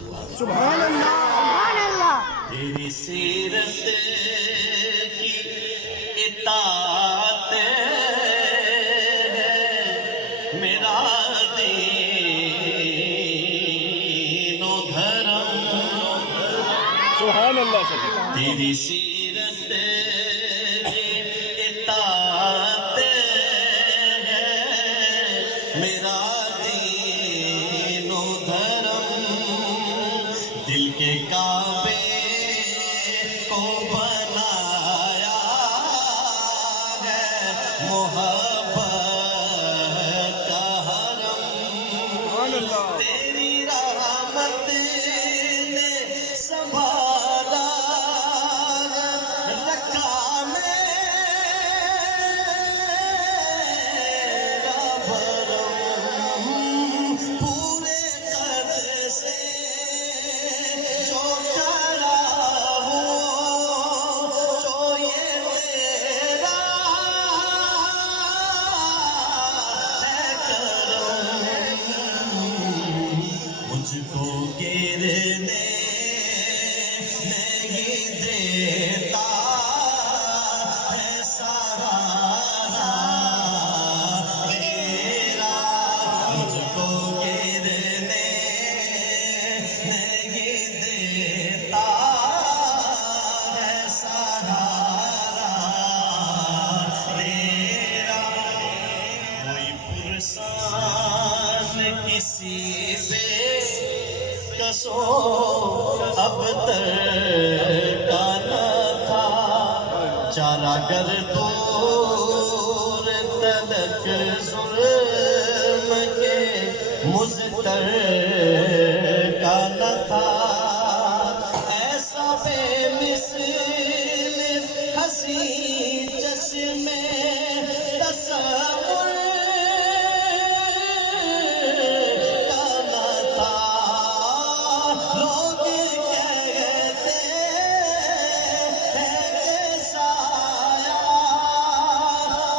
سبحان اللہ سبحان اللہ تیری سیرت کی اطاعت ہے میرا دین و دھرم سبحان اللہ تیری سیرت کی اطاعت ہے میرا دین و دھرم دل کے کعبے کو بنایا ہے محبت کا حرم تیری رحمت نے سنبھالا رکھا میرا بھرم پورے قد سے جو کھڑا ہوں جو یہ تیرا ہے کرم مجھ کو گرنے نہیں دیتا ہے سہارا میرا مجھ کو گرنے نہیں دیتا ہے سہارا میرا کوئی پرسان کسی بے کسو اب تک کا نہ تھا چارہ گر دور تلک ظلم کے مزتر کا نہ تھا ایسا بے مثل ہنسی چشمے تصور کا نہ تھا لوگ کہتے ہیں کہ سایہ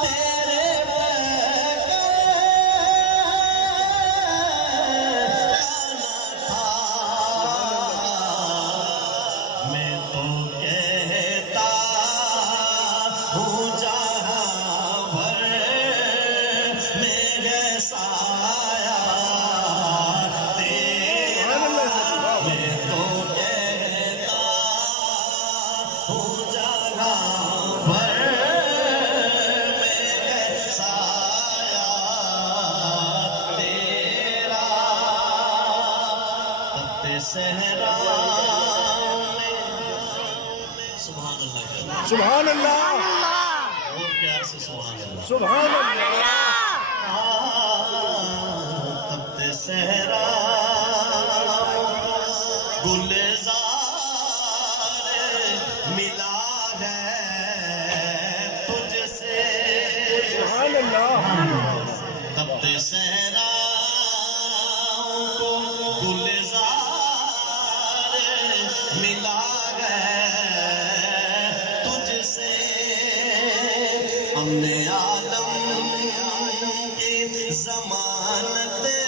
تیرے میں تو کہتا ہوں جہاں بھر میں ہے سایہ تیرا میں تو کہتا ہوں جہاں بھر میں ہے سایہ تیرا تخت صحرا سبحان اللہ سبحان اللہ اور پیار سے سبحان اللہ سبحان اللہ تخت صحرا گلزار ملا ہے تجھ سے سبحان اللہ تخت صحرا کو گلزار ملا ہے تجھ سے ہم نے عالم کی ضمانت ہے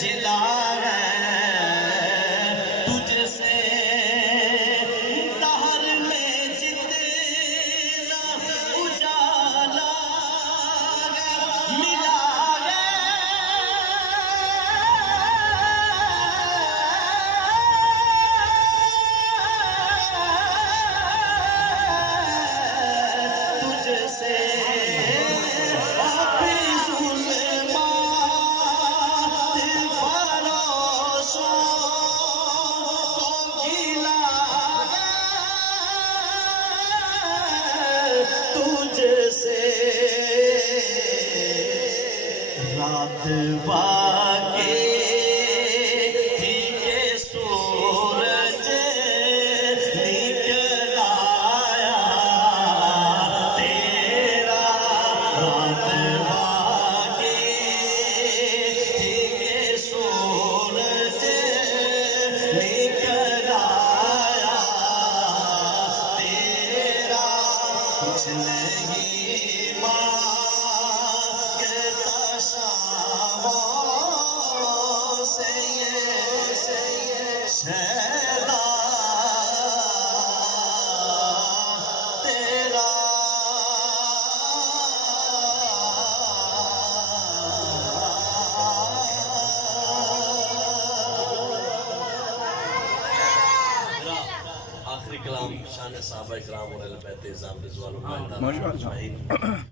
جلا ہے شیدا تیرا آخری کلام شان صحابہ کرام اور اہل بیت اعظام رضوان اللہ تعالی اجمعین